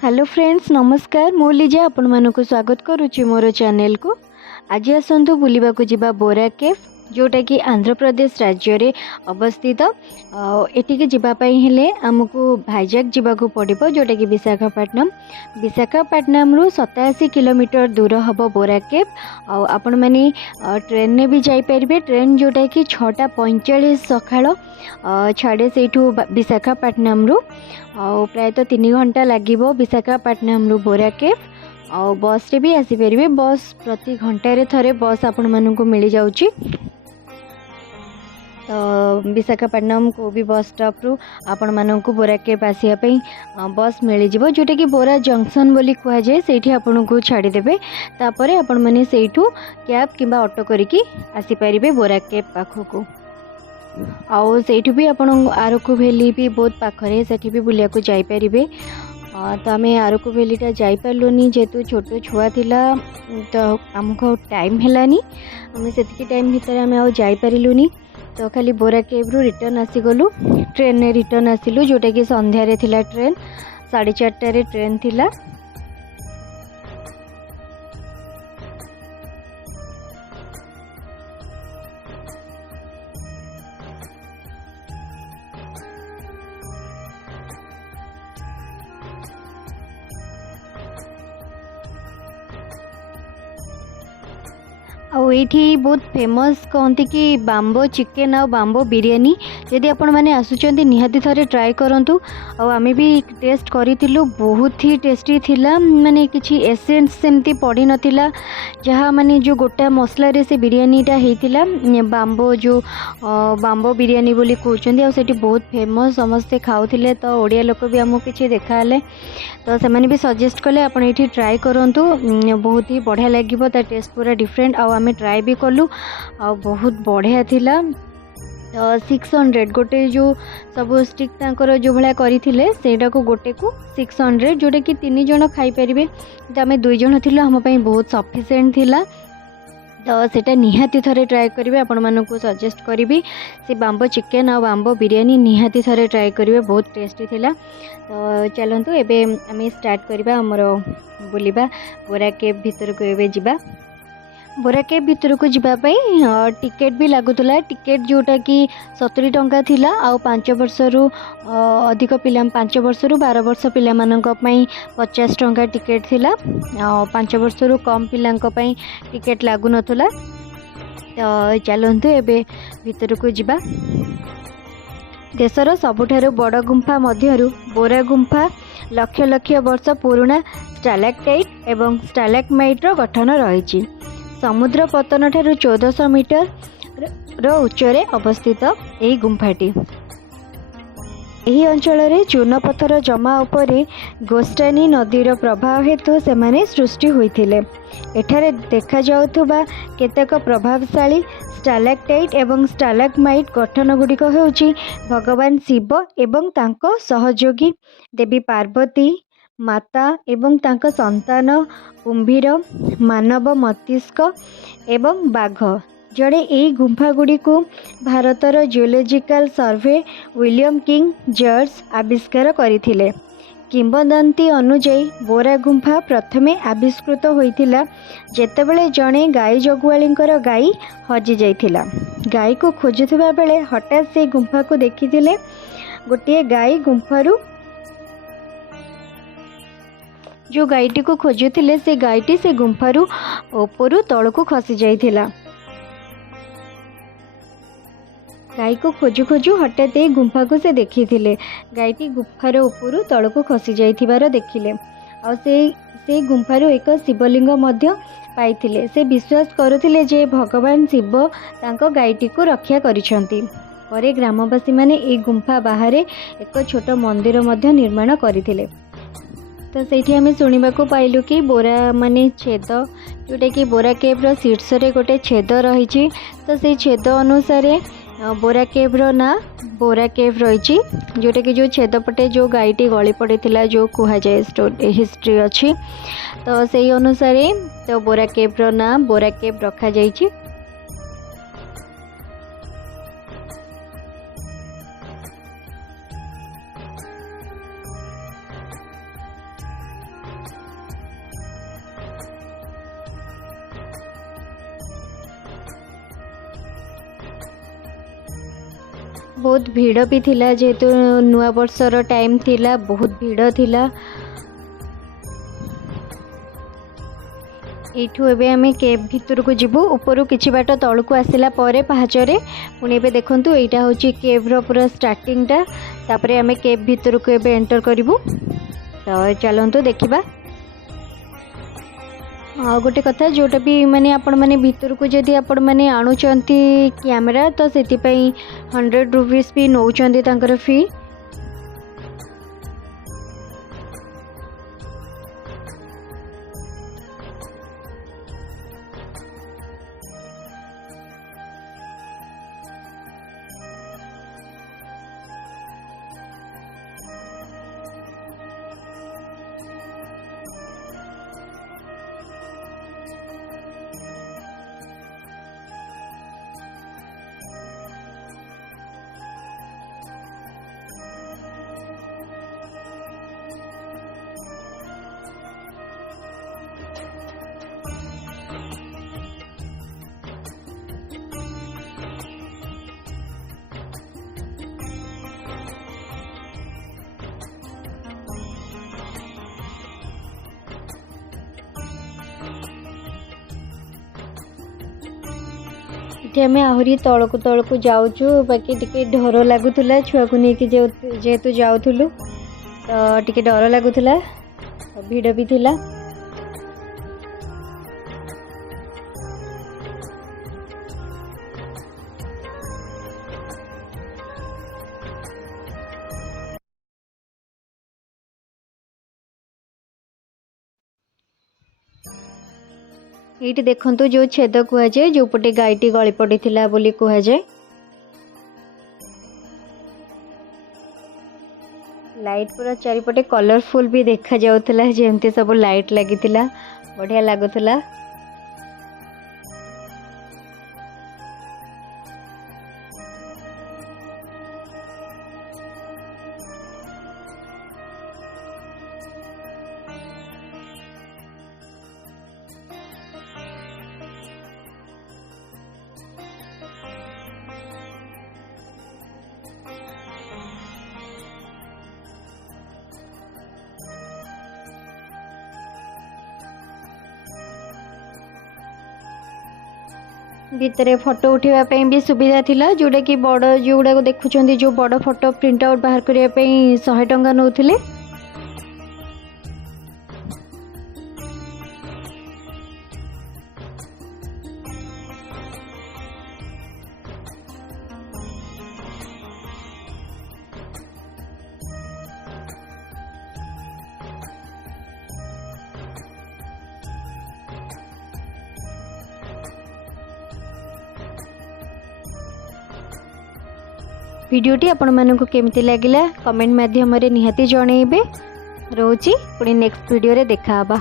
Hello friends नमस्कार मु लिजा आपण मानक स्वागत करुच्ची मोर चैनल को। आज आसतु बुलिबा को जिबा बोरा केव जोटा कि आंध्र प्रदेश राज्य रे अवस्थित। एटिके जिबापाई हेले आमको भाईजाग जिबाकू पड़िबो जोटा कि विशाखापट्टनम रु 87 किलोमीटर दूर हबो बोरा केव। आपण माने ट्रेन ने भी जाई परिबे। ट्रेन जोटा कि 6:45 सकाळ छाड़े सेठू विशाखापट्टनम रु प्रायतः 3 घंटा लगिबो विशाखापट्टनम रु बोरा केव। बस रे भी आसी परिबे। बस प्रति घंटे थरे बस आपण मानू मिल जाउची। तो विशाखापट्टनम को भी बस स्टॉप रु आपण मानू बोरा केव आसिया पई बस मिल जिवो जोटा कि बोरा जंक्शन बोली कुआ जाए। सेठी आपण को छाड़ी देबे तापरे आपण माने सेठू कैब किंबा ऑटो करिकी आसी परिबे बोरा केव पाखको। आउ सेठू भी आपण आरकू वैली भी बहुत पाखरे सेठी भी बुलिया को जाई परिबे। तो आम आरकू वैलीटा जापरलुनि जेहेतु छोट छुआ थिला तो आमको टाइम हेलानी आम से टाइम भितर आम आईपारूनी। तो खाली बोरा केव रु रिटर्न आसीगलु। ट्रेन ने रिटर्न आसिलु जोटा कि संध्यारे थिला ट्रेन 4:30 ट्रेन थिला। आठी बहुत फेमस कहते कि बाम्बो चिकेन आ बाम्बो बिरयानी। यदि आपण मैंने आसुचंती निहाती थरे ट्राए करंतु। आमे भी टेस्ट करितिलु बहुत ही टेस्टी थिला। माने किछि एसेंस सेमती पड़ी नथिला जहाँ माने जो गोटा मसला रे से बिरयानीटा हेतिला। बाम्बो जो बाम्बो बिरयानी बोली कहउचंती आ सेठी बहुत फेमस समस्ते खाउथिले। तो ओडिया लोक भी हमको किछि देखाले तो से भी सजेस्ट कले आपण एठी ट्राए करंतु। बहुत ही बढ़िया लागिबो। ता टेस्ट पूरा डिफरेंट आमे ट्राए भी कलु आ बहुत बढ़िया थिला। तो 600 गोटे जो सब स्टिक तांकर जो भाया करथिले सेटा को गोटे को 600 जोटा कि 3 जण खाई परिबे। तो आमे 2 जण थिलो हम पई बहुत सफिशिएंट थिला। तो सेटा निहाती थरे ट्राए करिवे। आपण मानकु सजेस्ट करिवि से बाम्बो चिकेन आ बाम्बो बिरयानी निहाती थरे ट्राए करिवे बहुत टेस्टी थिला। तो चलंतु एबे आमे स्टार्ट करिबा हमर बुलिबा बोरा केव भितर को एबे जिबा। बोरा केव भितर को जिबापाई टिकेट भी लगुला। टिकेट जोटा कि 70 टंका थिला। आ 5 वर्ष रु अधिक पिला 5 वर्ष रु 12 वर्ष पिला मानक पई 50 टंका टिकेट थिला। 5 वर्ष रु कम पिलांक पई टिकेट लागु नथुला। तो चलंतु एबे भितर को जिबा। देशर सबुठारु बड़ गुंफा मध्यरु बोरा गुंफा लक्ष लक्ष वर्ष पुराणा स्टालाक्टाइट एवं स्टालाग्माइट रो गठन रही। समुद्र पतन ठारू 1400 मीटर रो उच्चरे अवस्थित एही गुंफाटी। एही अंचल रे चून पत्थर जमा उपरे गोस्टानी नदीर प्रभाव हेतु सेमाने सृष्टि होइथिले। एठारे देखा जाउथुबा केतेक प्रभावशाली स्टालाक्टाइट एवं स्टालाग्माइट गठन गुड़िक हेउची भगवान शिव एवं तांको सहयोगी देवी पार्वती माता एवं तांको संतान कुंभीर मानव मस्तिष्क एवं बाघ जड़े यही गुंफा गुड़ी को भारतर जियोलॉजिकल सर्वे विलियम किंग जॉर्ज आविष्कार करथिले। किंबदंती अनुଯାयी बोरा गुंफा प्रथमे आविष्कृत होइथिला जेतेबेले जणे गाई जगुआलींकर गाई हजि जाइथिला। गाई को खोजुथिबा बेले हठात से गुंफा को देखिथिले। गोटे गाई गुंफारू जो गाईटी को खोजुथिले से गाईटी से गुंफारू ऊपरू तळकू खसी जाइथिला। गाई को खोजु खोजु हठात ए गुंफा को से देखिथिले। गाईटी गुंफार ऊपरू तळकू खसी जाइथिबार देखिले। आ से गुंफारू एक शिवलिंग मध्य पाइथिले। से विश्वास करुथिले जे भगवान शिव तांको गाईटी को रक्षा करिसंती। परे ग्रामवासी माने ए गुंफा बाहर एक छोट मंदिर मध्य निर्माण करथिले। तो सेठी आमे सुनिबा को पाइलु कि बोरा माने छेद जोटा कि बोरा केव रो शीर्ष रे गोटे छेद रही। तो से छेद अनुसार बोरा केव रो ना बोरा केव रही। जोटा कि जो छेद पटे जो गाईटी गली पड़ीथिला जो कुहा जाए हिस्ट्री अच्छी। तो से अनुसार तो बोरा केव रो ना बोरा केव रखा जाइछि। बहुत भीड़ भी थिला जेहेतु नुआ वर्षर टाइम थिला बहुत भीड़ थिला। एठू एबे आमे केव भितर को जीवु ऊपर किछि बाट तळ को आसिला परे पहाचरे पुणी एबे देखंतु एटा होची केव रो पूरा स्टार्टिंग टा तापरे आमे केव भितर को एबे एंटर करिवु। तो चलंतु देखिबा। गोटे कथा जोटा भी माने आपण माने भितर को जदि आपण माने आणुचंती कैमरा तो सेति पई 100 रुपीस भी नौचंती तांकर फी। इथे आम आहरी तलकू जाऊँ बाकी टिके डर लगुला छुआ को लेकिन जेहेतु जाऊँ तो टिके डर लगुला भिड़ भी थिला। ये देखंतु जो छेद कहुए जो पटे गायटी गली पड़ी थिला बोली कहुए। लाइट पूरा चारिपटे कलरफुल भी देखा जाउथला जेमती सब लाइट लगी थिला बढ़िया लागुथला। भितर फोटो उठाइबा भी सुविधा थिला जोटा कि बड़ जोड़ा को देखुं जो बड़ फोटो प्रिंट आउट बाहर करने 100 टंका नौथिले। वीडियोटी आपण मानक केमती लगिला कमेंट माध्यम रे निहाती जणैबे। रोची पुणी नेक्स्ट वीडियो रे देखा हबा।